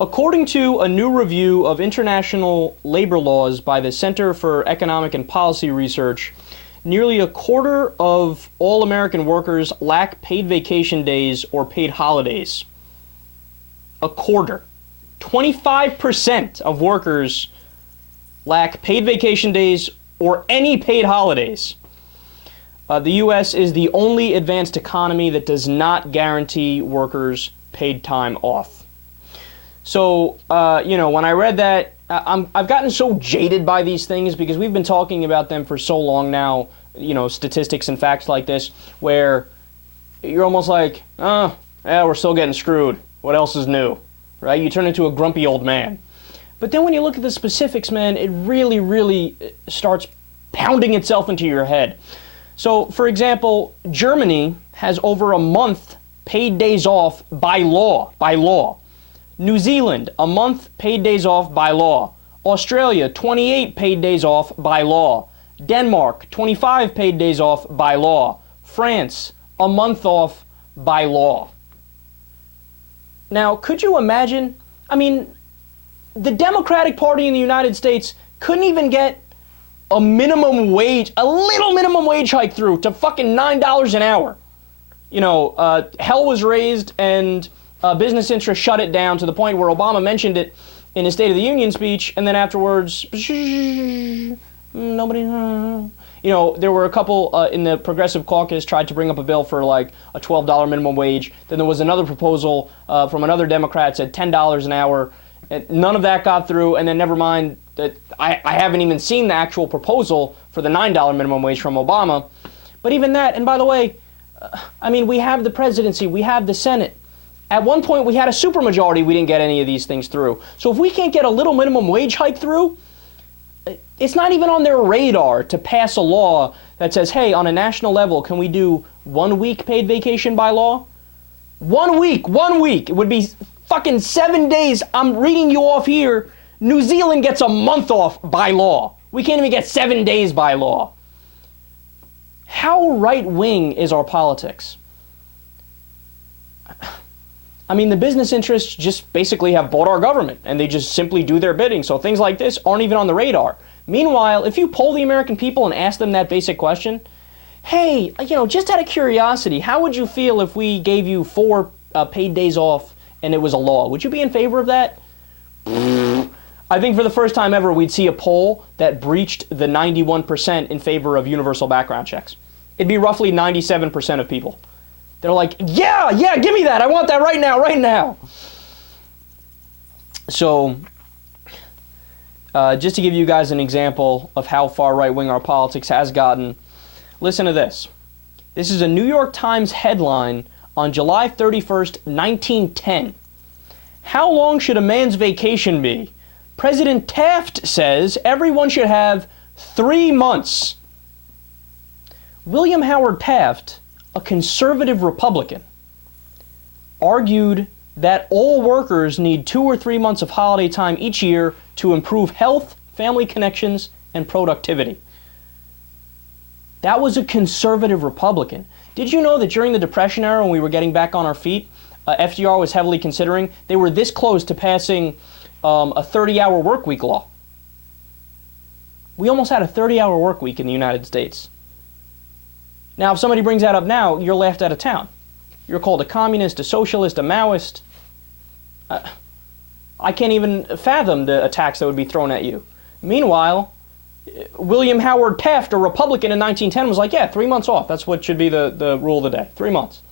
According to a new review of international labor laws by the Center for Economic and Policy Research, nearly a quarter of all American workers lack paid vacation days or paid holidays. A quarter. 25% of workers lack paid vacation days or any paid holidays. The U.S. is the only advanced economy that does not guarantee workers paid time off. So, when I read that, I've gotten so jaded by these things because we've been talking about them for so long now, statistics and facts like this, where you're almost like, yeah, we're still getting screwed. What else is new, right? You turn into a grumpy old man. But then when you look at the specifics, man, it really, really starts pounding itself into your head. So, for example, Germany has over a month paid days off by law. New Zealand, a month paid days off by law. Australia, 28 paid days off by law. Denmark, 25 paid days off by law. France, a month off by law. Now, could you imagine? I mean, the Democratic Party in the United States couldn't even get a minimum wage, a little minimum wage hike through to fucking $9 an hour. Hell was raised and business interests shut it down to the point where Obama mentioned it in his State of the Union speech, and then afterwards, nobody. There were a couple in the Progressive Caucus tried to bring up a bill for like a $12 minimum wage. Then there was another proposal from another Democrat said $10 an hour. And none of that got through, and then never mind that I haven't even seen the actual proposal for the $9 minimum wage from Obama. But even that, and by the way, we have the presidency, we have the Senate. At one point, we had a supermajority. We didn't get any of these things through. So if we can't get a little minimum wage hike through, it's not even on their radar to pass a law that says, hey, on a national level, can we do 1 week paid vacation by law? 1 week. It would be fucking 7 days. I'm reading you off here. New Zealand gets a month off by law. We can't even get 7 days by law. How right-wing is our politics? The business interests just basically have bought our government, and they just simply do their bidding. So things like this aren't even on the radar. Meanwhile, if you poll the American people and ask them that basic question, hey, just out of curiosity, how would you feel if we gave you 4 paid days off and it was a law? Would you be in favor of that? I think for the first time ever, we'd see a poll that breached the 91% in favor of universal background checks. It'd be roughly 97% of people. They're like, yeah, give me that. I want that right now. So, just to give you guys an example of how far right-wing our politics has gotten, listen to this. This is a New York Times headline on July 31st, 1910. How long should a man's vacation be? President Taft says everyone should have 3 months. William Howard Taft, a conservative Republican, argued that all workers need 2 or 3 months of holiday time each year to improve health, family connections, and productivity. That was a conservative Republican. Did you know that during the Depression era, when we were getting back on our feet, FDR was heavily considering, they were this close to passing a 30-hour work week law. We almost had a 30-hour work week in the United States. Now, if somebody brings that up now, you're laughed out of town. You're called a communist, a socialist, a Maoist. I can't even fathom the attacks that would be thrown at you. Meanwhile, William Howard Taft, a Republican in 1910, was like, yeah, 3 months off. That's what should be the rule of the day. 3 months.